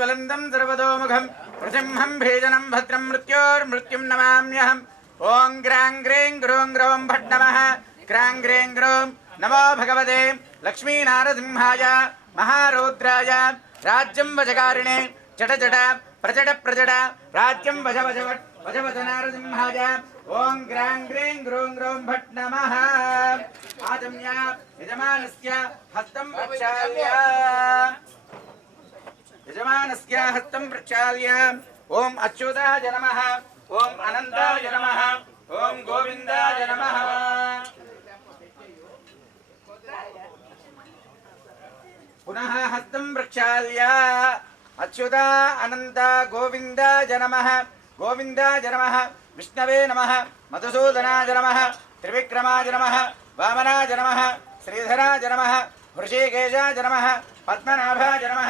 ज्वलन्तं सर्वतोमुखं, प्रसिंहं भेजनं भद्रं मृत्योर्मृत्युं नमाम्यहम्। ॐ ग्रां ग्रीं ग्रूं ग्रौं भट् नमः ग्रां ग्रीं ग्रूं नमो भगवते लक्ष्मीनारसिंहाय, महारौद्राय। राज्यं वजकारिणे जट जट, प्रजट प्रजट, राज्यं वज वज वज वज नारसिंहाय। ॐ ग्रां ग्रीं ग्रूं ग्रौं भट् नमः आजम्य यजमानस्य हस्तं प्रक्षाल्य। यजमानस्य हस्तं प्रक्षाल्य। ॐ अच्युताय नमः। ॐ अनन्ताय नमः। ॐ गोविन्दाय नमः। पुनः हस्तं प्रक्षाल्य। अच्युत, अनन्त, गोविन्दाय नमः। गोविन्दाय नमः। विष्णवे नमः। मधुसूदनाय नमः। त्रिविक्रमाय नमः। वामनाय नमः। श्रीधराय नमः। वृषिकेशाय नमः। पद्मनाभाज नम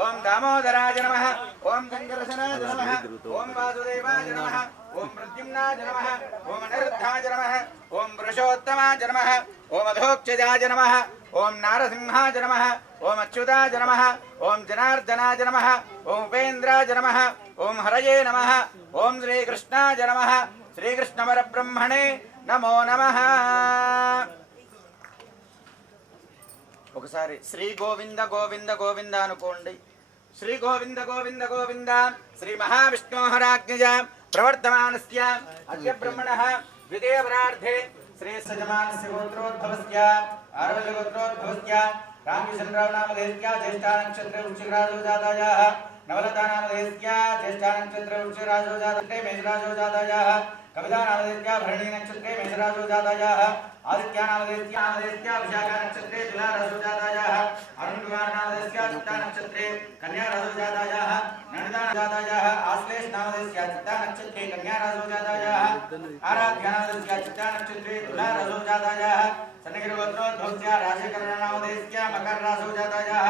ओं दामोदराज नम ओं गङ्गरसनाय नम ओं वासुदेवाज नम ओं प्रद्युम्नाय नम ॐ अनिरुद्धाय नम ओं वृषोत्तमाय नम ॐ अधोक्षजाज नम ओं नारसिंहाज नम ॐ अच्युताज नम ओं जनार्दनाज नम ओं उपेन्द्राज नम ओं हरये नमः ॐ श्रीकृष्णाय नमः श्रीकृष्णवरब्रह्मणे नमो नमः ఒకసారి శ్రీ గోవింద గోవింద గోవింద అనుకోండి. శ్రీ గోవింద గోవింద గోవింద శ్రీ మహావిష్ణోహరాజ్ఞజ ప్రవర్తమానస్య అద్య బ్రహ్మణః ద్వితీయ పరార్థే శ్రీ సజమానస్య గోత్రోద్భవస్య ఆరవల్లి గోత్రోద్భవస్య రామచంద్రరావు నామధేస్య జ్యేష్ఠా నక్షత్ర నవలతా నామధేస్య జ్యేష్ఠా నక్షత్ర వృక్షిరాజో कवितानामदेत्याभरणी नक्षत्रे मेषराजोजातायाः आदित्यानामदेत्यामदेत्याभिषाका नक्षत्रे तुलारसोजातायाः अरुणकुमारनामदेत्याचित्तानक्षत्रे कन्यारसोजातायाः नन्दानजातायाः आश्लेषनामदेत्याचित्तानक्षत्रे कन्यारसोजातायाः आराध्यानामदेत्याचित्तानक्षत्रे तुलारसोजातायाः सन्निगिरगोत्रोद्भवत्या राशिकरणानामदेत्या मकररासोजातायाः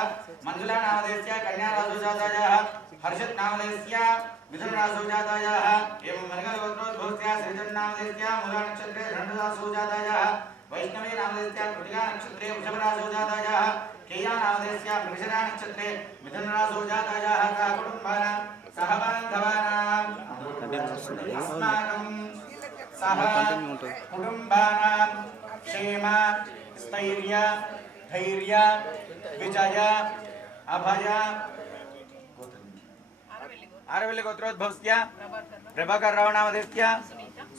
मञ्जुलानामदेत्या कन्यारसोजातायाः हर्षत हर्षन्नामदेस्या मिथुनरासौजातायाः एवं मरगलवक्रोद्भूत्या सृजन्नामदेस्या मूलानक्षत्रे धनुरासौजातायाः वैष्णवी नामदेस्या कृतिकानक्षत्रे वृषभरासौजातायाः केयानामदेस्या मृषरानक्षत्रे मिथुनरासौजातायाः सह कुटुम्बानां, सह बान्धवानाम् अस्माकं सह कुटुम्बानां शेमा स्थैर्य, धैर्य, विजय, अभय ఆరవల్లి గోత్రోద్భవస్య ప్రభాకర్ రావు నామధేస్య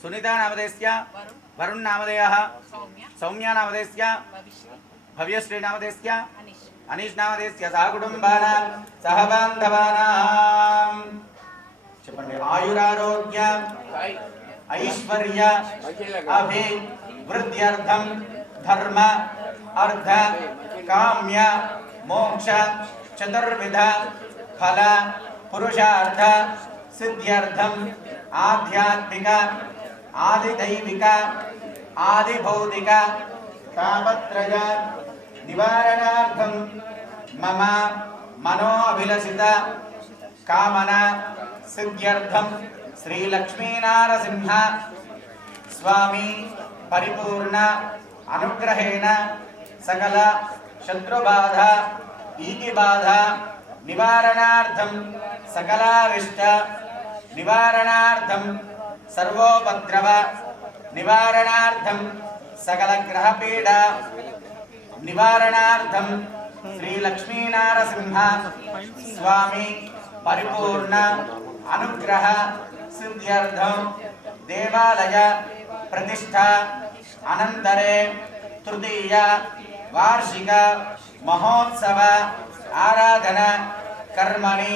సునీతా నామధేస్య వరుణ్ నామధేయ సౌమ్య నామధేస్య భవ్యశ్రీ నామధేస్య అనీష్ నామధేస్య సహకుటుంబానా సహబాంధవానా చెప్పండి. ఆయురారోగ్య ఐశ్వర్య అభి వృద్ధ్యర్థం ధర్మ అర్ధ కామ్య మోక్ష చతుర్విధ ఫల పురుషార్థ సిద్ధ్యర్థం ఆధ్యాత్మిక ఆదిదైవిక ఆదిభౌతిక తాపత్రయ నివారణార్థం మమ మనోభిలషిత కామన సిద్ధ్యర్థం శ్రీలక్ష్మీనారసింహ స్వామి పరిపూర్ణ అనుగ్రహేణ సకల శత్రుబాధ ఈతి బాధ నివారణార్థం సకలారిష్ట నివారణార్థం సర్వోపద్రవ నివారణార్థం సకల గ్రహపీడ నివారణార్థం శ్రీ లక్ష్మీనారసింహ స్వామి పరిపూర్ణ అనుగ్రహ సిద్ధ్యర్థం దేవాలయ ప్రతిష్ట అనంతరే తృతీయ వార్షిక మహోత్సవ ఆరాధన కర్మణి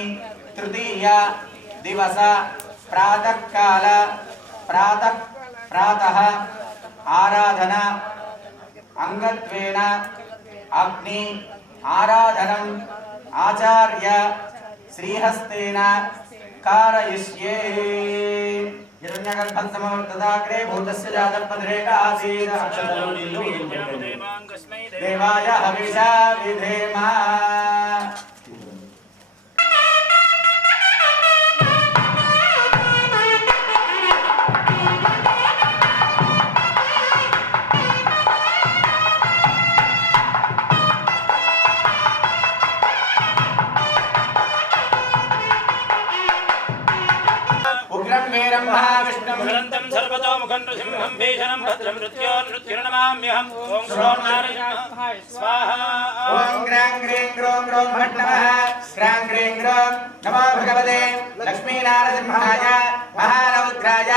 तृतीय दिवस प्रातः काल प्रातः प्रातः, आराधना, अंगत्वेन, अग्नि आराधनम् आचार्य, श्रीहस्तेन, कारयिष्ये। हिरण्यगर्भसमवर्तदाग्रे भूतस्य जातपद्रेक आसीत्। देवाय हविषा विधेमा। ब्रह्माविष्णुरन्तम् सर्वतो मुखम् नृसिंहम् भीषणम् भद्रम् नृत्यो नृत्युर्नमाम्यहम् ॐ श्रोणारिष्णाय स्वाहा ॐ ग्रां ग्रीं ग्रों ग्रों भट् नमः ग्रां ग्रीं ग्रों नमो भगवते लक्ष्मीनारसिंहाय महारौद्राय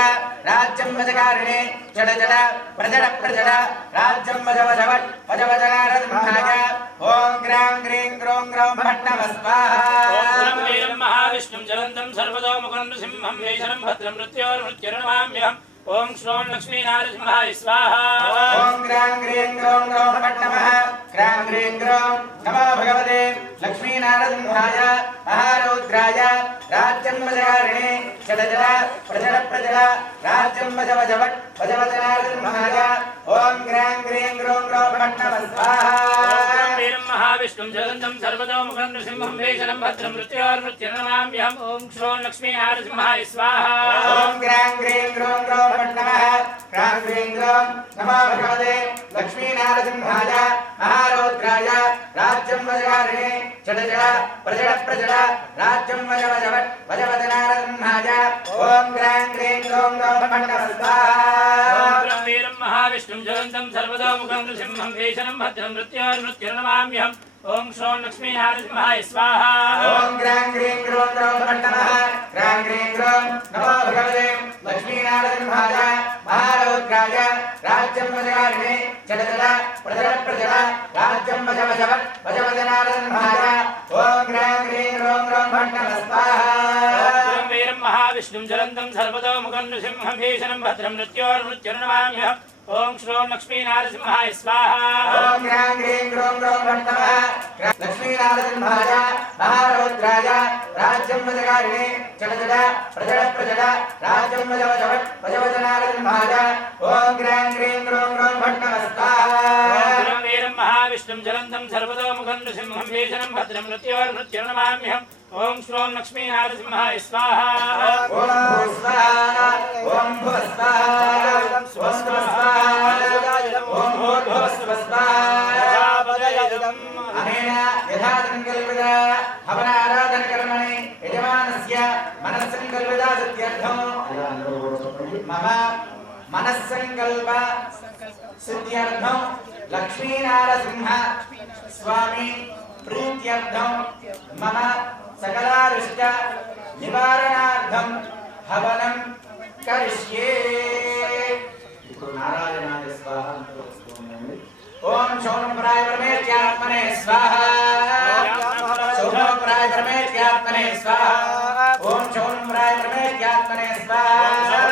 రాజ్యం వజకారిణే జడ జడ ప్రజడ ప్రజడ రాజ్యం వజ వజవ వజ వజనారసింహాయ ఓం గ్రాం గ్రీం గ్రోం గ్రౌం భట్నమ స్వాహ మహావిష్ణుం జలంతం సర్వదో ముఖం సింహం వేషరం భద్రం మృత్యోర్మృత్యురమామ్యహం ఓం శ్రోం లక్ష్మీనారసింహాయ స్వాహ. ఓం గ్రాం గ్రీం గ్రౌం గ్రౌం నమట్ నమః గ్రాం గ్రీం గ్రౌం నమో భగవతే లక్ష్మీనారసింహాయ మహారౌద్రాయ రాజ్యం వజారిణే చల జల ప్రజల ప్రజల ఓం గ్రాం గ్రీం గ్రౌం గ్రౌం వీరం మహావిష్ణుం జగంతం సర్వతోముఖం నృసింహం వేషణం భద్రం మృత్యోర్మృత్యుర్నమామ్యహం ఓం క్షోం లక్ష్మీనారసింహాయ స్వాహ. ఓం గ్రాం గ్రీం గ్రౌం గ్రౌం कामेन्द्रम् नमः भगवते लक्ष्मीनारसिंहाय महारौद्राय राज्यं वजगारिणे चडज प्रजड प्रजड राज्यं वज वज वजवद नारसिंहाय ॐ ग्रां ग्रीं गों गों महाविष्णुं जलन्तं सर्वदा मुखं नृसिंहं केशनं भद्रं नृत्यान् नृत्यं नमाम्यहम् ओम श्रोण लक्ष्मी नारसिंहाय स्वाहा। ओम ग्रां ग्रीं ग्रों ग्रौं भट्ट नमः ग्रां ग्रीं ग्रौं नमो भगवते लक्ष्मीनारसिंहाय महारौद्राय राज्यं भजकारिणे चडचड प्रजड प्रजड राज्यं भज भज भज भज नारसिंहाय ओम ग्रां ग्रीं ग्रौं ग्रौं भट्ट नमः स्वाहा वीरं महाविष्णुं ज्वलन्तं सर्वतो मुखं नृसिंहं भीषणं भद्रं नृत्योर्मृत्युर्नमाम्यहम् ఓం శ్రోం లక్ష్మీ నారసింహాయ స్వాహ. లక్ష్మీనారసింహాయ మహారౌద్రాయ రాజ్యం వదగారిణి చడజడ ప్రజడ ప్రజడ రాజ్యం వజవజవ వజవజనారసింహాయ ఓం గ్రాం గ్రీం గ్రోం గ్రోం భట్ నమస్కారం महाविष्णुं जलन्तं सर्वतोमुखं नृसिंहं भीषणं भद्रं नृत्योर्नृत्योर्नमाम्यहम् ॐ श्रों लक्ष्मीनारसिंहाय स्वाहा हवनाराधनकर्मणि यजमानस्य मनस्सङ्कल्पिता सत्यर्थम् मम मनसंकल्प सिद्ध्यर्थं लक्ष्मीनारसिंह स्वामी प्रीत्यर्थं मम सकलारिष्ट निवारणार्थं हवनं करिष्ये। नारायणाय स्वाहा। ओम परमेश्वर आत्मने स्वाहा। शोनम प्राय परमेश्वर आत्मने स्वाहा। ओम शोनम प्राय परमेश्वर आत्मने स्वाहा।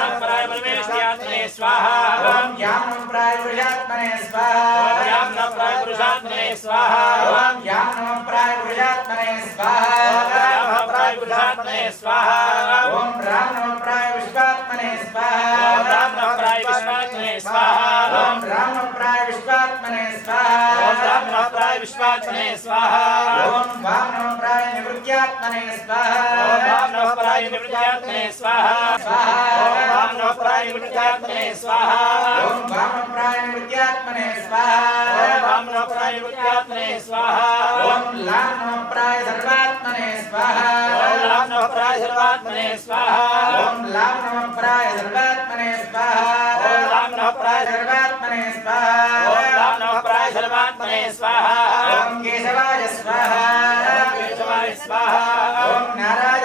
स्वाहा ओम ज्ञानं प्रायुर्यात्मने स्वाहा ओम ज्ञानं प्रायुर्यात्मने स्वाहा ओम ज्ञानं प्रायुर्यात्मने स्वाहा ओम ज्ञानं प्रायुर्यात्मने स्वाहा ओम रामनं प्रायुष्पात्मने स्वाहा ओम रामनं प्रायुष्पात्मने स्वाहा ओम रामनं प्रायुष्पात्मने स्वाहा ओम रामनं प्राय विश्वात्मने स्वाहा। स्वाहा। वामनम प्राय निवृत्त्यात्मने स्वाहा। ओम वामनम प्रायधर्मात्मने स्वाहा ओम लाम नमः प्रायधर्मात्मने स्वाहा ओम लाम नमः प्रायधर्मात्मने स्वाहा ओम लाम नमः प्रायधर्मात्मने स्वाहा ओम लाम नमः प्रायधर्मात्मने स्वाहा ओम केशवाय स्वाहा ओम केशवाय स्वाहा ओम नारायण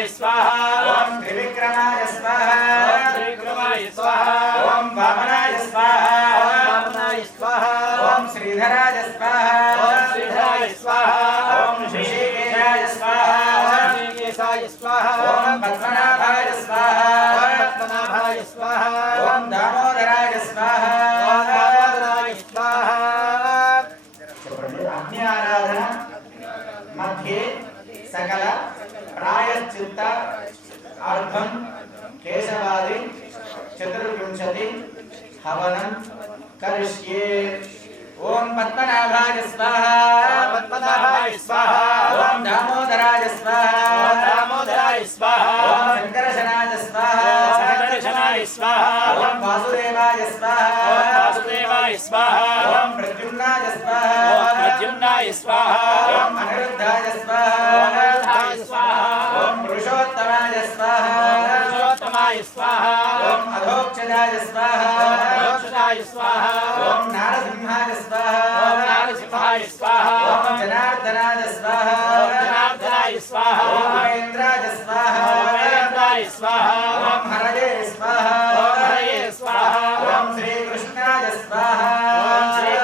esparrar. हवनं करिष्ये ॐ पद्मनाभाय स्वाहा पद्मनाभाय स्वाहा ॐ दामोदराय स्वाहा दामोदराय स्वाहा ॐ शङ्करशनाय स्वाहा शङ्करशनाय स्वाहा ॐ वासुदेवाय स्वाहा वासुदेवाय स्वाहा ॐ प्रद्युम्नाय स्वाहा ॐ प्रद्युम्नाय स्वाहा ॐ अनिरुद्धाय स्वाहा स्वाहा ॐ पुरुषोत्तमाय स्वाहा पुरुषोत्तमाय स्वाहा ॐ अधोक्षजाय स्वाहा मोक्षदाय स्वाहा ॐ नारसिंहाय ॐ स्वाहा नारसिंहाय स्वाहा ॐ जनार्दनाय स्वाहा ॐ जनार्दनाय स्वाहा ॐ महेन्द्राय ॐ स्वाहा महेन्द्राय स्वाहा ॐ हरये स्वाहा ॐ हरये स्वाहा ॐ श्रीकृष्णाय स्वाहा ॐ श्रीकृष्णाय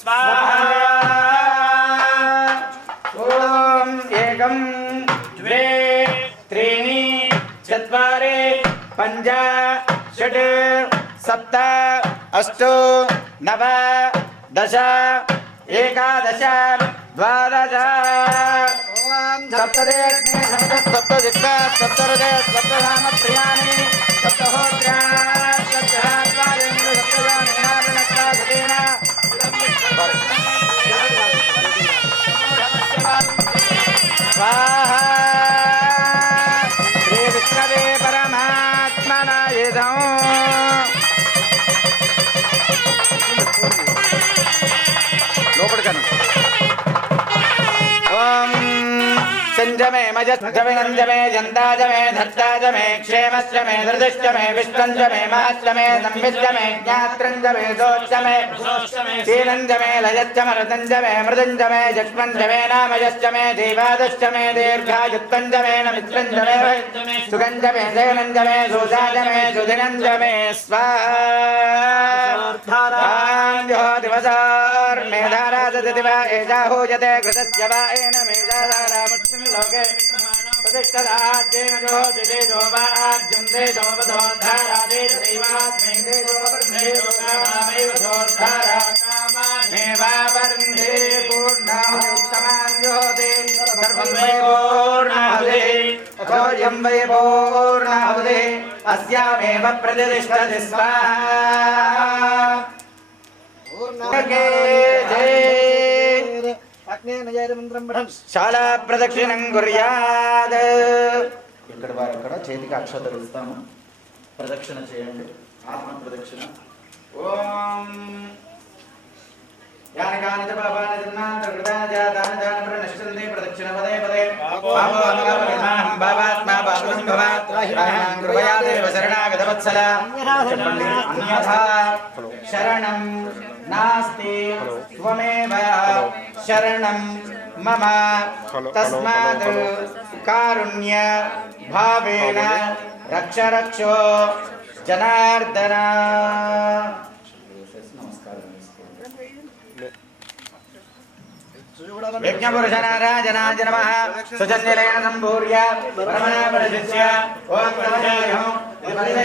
स्वाहा। ॐ एकं द्वे त्रीणि चत्वारि पञ्च षट् सप्त अष्ट नव दश एकादश द्वादश। सप्तदेशे सप्त सप्तदिक्पा सप्तहृदय सप्तधाम प्रियाणि सप्तहोत्रा सप्तहात्वारेन्द्र स्वाहा श्रीविष्णवे परमात्मना इदम् లోపలికను ఓం जमे मजस्तमे नन्दमे जमे धत्ता जमे मे धृतिश्च मे विश्वञ्च मे मे मे ज्ञात्रञ्च मे मे शीलञ्च मे मे मृदञ्च मे जक्ष्मञ्च मे नामयश्च मे देवादश्च मे दीर्घायुक्तञ्च मे न मित्रञ्च मे मे जयनञ्च मे सुधाच मे मे లోకే प्रतिष्ठदाज्येन ज्योतिषेजो वाज्यं तेजोपधोद्धारादे दैवास्मै तेजोपवृन्धे लोकामेव सोद्धारा कामामेवावरुन्धे पूर्णाहुत्तमां ज्योति सर्वं वै पूर्णाहुते अथोऽयं वै पूर्णाहुते अस्यामेव प्रतिष्ठति स्वाहा जय శాలా ప్రదక్షిణం కుర్యాద్ ఇక్కడ వారు ఇక్కడ చేతికి అక్షతలు ఇస్తాము ప్రదక్షిణ చేయండి. ఆత్మ ప్రదక్షిణ ఓం. యాని కాని చ పాపాని జన్మాంతర కృతాని జాతాని జాని ప్రణశ్యంతి ప్రదక్షిణ పదే పదే. పాపో అనుగమనిర్మాణం భావాత్మా పాపం భవాత్. రాహిణాం కృపయా దేవ శరణాగత వత్సల చెప్పండి అన్యథా. శరణం. नास्ति। त्वमेव शरणं मम कारुण्य भावेन रक्ष रक्षो जनार्दना। నాస్తి త్వమేవ శరణం మమ తస్మాత్ కారుణ్య భావేన రక్ష రక్షో జనార్దన యజ్ఞపురుషనారాజనాయ నమః సుజన్యలేన సంభూర్య పరమనాపరిశిష్య ఓం నమః నమస్తే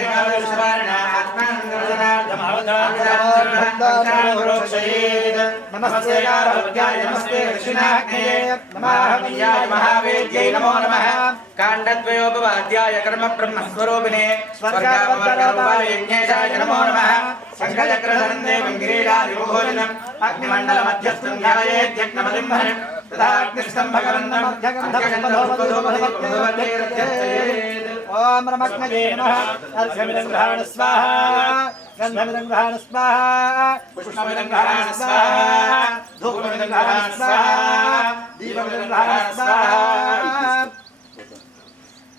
నమస్తే దక్షిణాగ్నయే నమః మహావేద్యై నమో నమః కాండద్వయోపవాద్యాయ కర్మ బ్రహ్మస్వరూపిణే స్వర్గాపవర్గరూపాయజ్ఞేశాయ నమో. నమః సంఘచక్రధరందేవం గిరీడాదిభోజనం అగ్నిమండలమధ్యస్థం ధ్యాయేద్యగ్నమతిం హరిం తథా అగ్నిస్థం భగవంతం ఓం రమగ్నజే నమః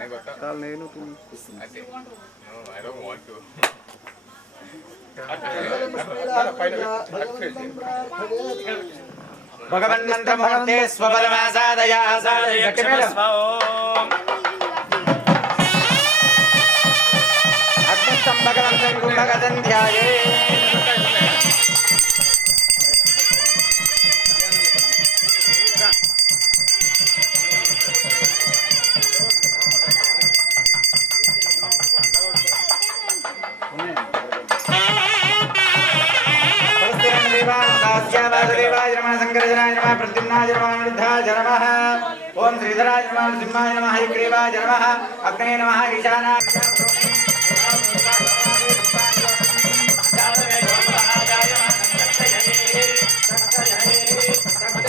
ప్రసన్నో వరదో భవదో సాష్టాంగ పురమ్యా ప్రవరమిక్షరే భగవన్మంత్రమూర్తే స్వపరమాసాదయా అగ్నిస్తం భగవంతం కుంభగతం ధ్యాయే ఓం నమ సింహాయ నమ హైగ్రీవాయ నమ అగ్నే నమ ఈశానా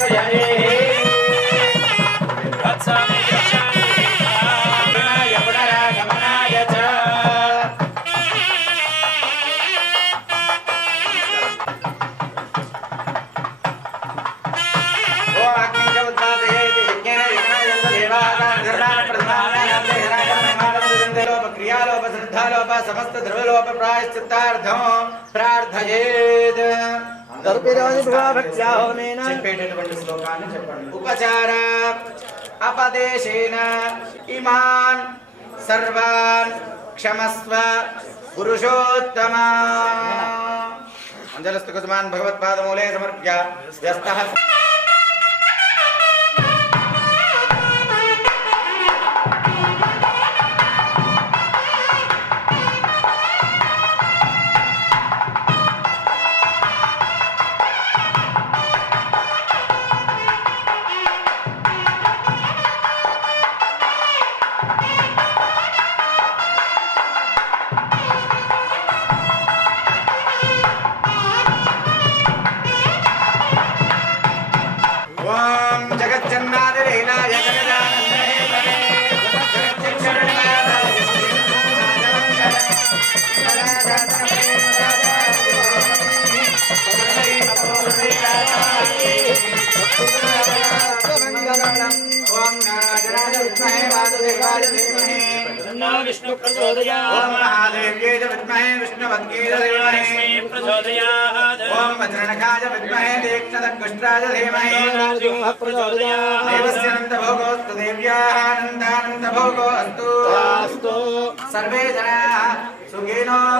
Yeah, yeah, yeah. లోప సమస్త ద్రవ్యలోప ప్రాయశ్చిత్తార్థం ప్రార్థయేత్ చెప్పేటటువంటి శ్లోకాన్ని చెప్పండి ఉపచార అపదేశేన ఇమాన్ సర్వాన్ క్షమస్వ పురుషోత్తమ అంజలస్తు కుసుమాన్ భగవత్పాదమూలే సమర్ప్య వ్యస్త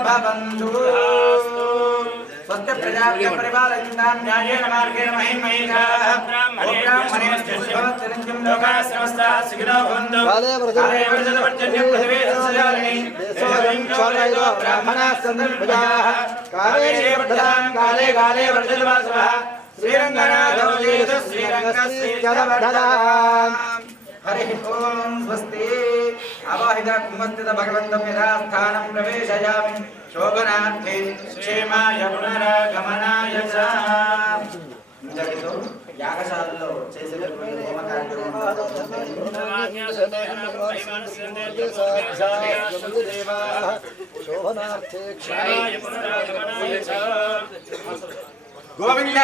సుఖినో భవంతు. స్వస్య ప్రజాభ్య పరిపాలయంతాం న్యాయేన మార్గేణ మహిమహీషాः బ్రాహ్మణేభ్యో శుభమత్సరంజం లోకాः సమస్తాः సుఖినో భవంతు. కాలే వ్రజ కాలే వర్షదవర్జన్యం పృథివీ సస్యశాలిని దేశోక్షోణైరో బ్రాహ్మణాः సందర్భజాः కాలే వర్ధతాం కాలే కాలే వర్షద్వాసవः శ్రీరంగనాథో జయతు శ్రీరంగశ్రీజలవర్ధతాం హరి ఓం స్వస్తి అవాహిత కుంభస్థిత భగవంతం యథా స్థానం ప్రవేశయామి శోభనార్థే క్షేమాయ పునరాగమనాయ చ ఇంతటితో యాగశాలలో చేసేటటువంటి హోమ శోభనార్థే క్షాయ గోవింద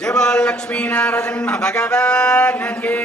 జయ బోల్ లక్ష్మీ నారసింహ భగవాన్ కి